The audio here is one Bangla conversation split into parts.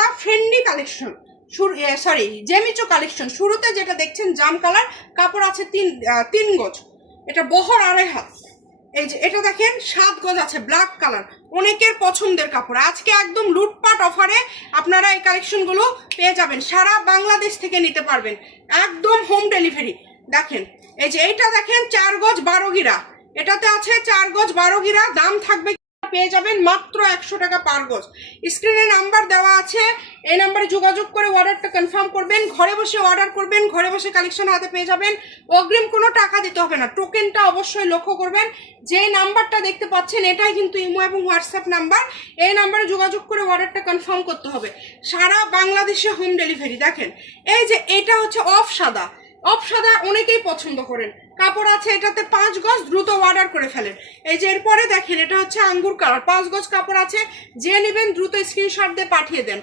সারা ফ্রেন্ডলি কালেকশন, সরি জেমিচো কালেকশন। শুরুতে যেটা দেখছেন জাম কালার, কাপড় আছে তিন গজ, এটা বহর 2.5 হাত। এই যে এটা দেখেন 7 গজ আছে, ব্ল্যাক কালার, অনেকের পছন্দের কাপড়। আজকে একদম লুটপাট অফারে আপনারা এই কালেকশনগুলো পেয়ে যাবেন, সারা বাংলাদেশ থেকে নিতে পারবেন, একদম হোম ডেলিভারি। দেখেন এই যে এইটা দেখেন 4 গজ 12 গিরা, এটাতে আছে 4 গজ 12 গিরা, দাম থাকবে পেয়ে যাবেন মাত্র 100 টাকা পার গজ। স্ক্রিনে নাম্বার দেওয়া আছে, এই নাম্বারে যোগাযোগ করে অর্ডারটা কনফার্ম করবেন, ঘরে বসে অর্ডার করবেন, ঘরে বসে কালেকশন হাতে পেয়ে যাবেন, অগ্রিম কোনো টাকা দিতে হবে না। টোকেনটা অবশ্যই লক্ষ্য করবেন, যে নাম্বারটা দেখতে পাচ্ছেন এটাই কিন্তু ইমো এবং হোয়াটসঅ্যাপ নাম্বার, এই নাম্বারে যোগাযোগ করে অর্ডারটা কনফার্ম করতে হবে, সারা বাংলাদেশে হোম ডেলিভারি। দেখেন এই যে এটা হচ্ছে অফ সাদা, অফ সাদা অনেকেই পছন্দ করেন, কাপড় আছে এটাতে 5 গজ, দ্রুত অর্ডার করে ফেলেন। এই যে এরপরে দেখেন এটা হচ্ছে আঙ্গুর কালার, 5 গজ কাপড় আছে, যে নেবেন দ্রুত স্ক্রিনশট দিয়ে পাঠিয়ে দেন।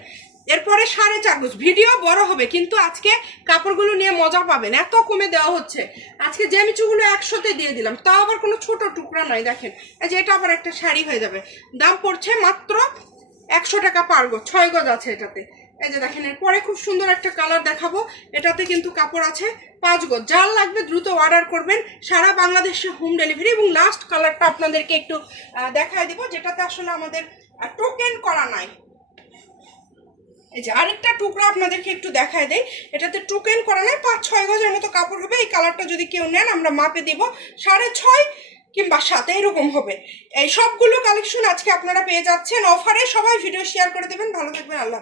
এরপরে 4.5 গজ, ভিডিও বড় হবে কিন্তু আজকে কাপড়গুলো নিয়ে মজা পাবেন, এত কমে দেওয়া হচ্ছে। আজকে জ্যামিচুগুলো 100তে দিয়ে দিলাম, তাও আবার কোনো ছোট টুকরা নয়। দেখেন এই যে এটা আবার একটা শাড়ি হয়ে যাবে, দাম পড়ছে মাত্র 100 টাকা পার গজ, 6 গজ আছে এটাতে। এই যে দেখেন এরপরে খুব সুন্দর একটা কালার দেখাবো, এটাতে কিন্তু কাপড় আছে 5 গজ, যার লাগবে দ্রুত অর্ডার করবেন, সারা বাংলাদেশে হোম ডেলিভারি। এবং লাস্ট কালারটা আপনাদেরকে একটু দেখায় দিব, যেটাতে আসলে আমাদের টোকেন করা নাই। এই যে আরেকটা টুকরা আপনাদেরকে একটু দেখায় দেই, এটাতে টোকেন করা নাই, 5-6 গজের মতো কাপড় হবে। এই কালারটা যদি কেউ নেন আমরা মাপে দিব 6.5 কিংবা 7 এরকম হবে। এই সবগুলো কালেকশন আজকে আপনারা পেয়ে যাচ্ছেন অফারে। সবাই ভিডিও শেয়ার করে দেবেন, ভালো থাকবেন, আল্লাহ।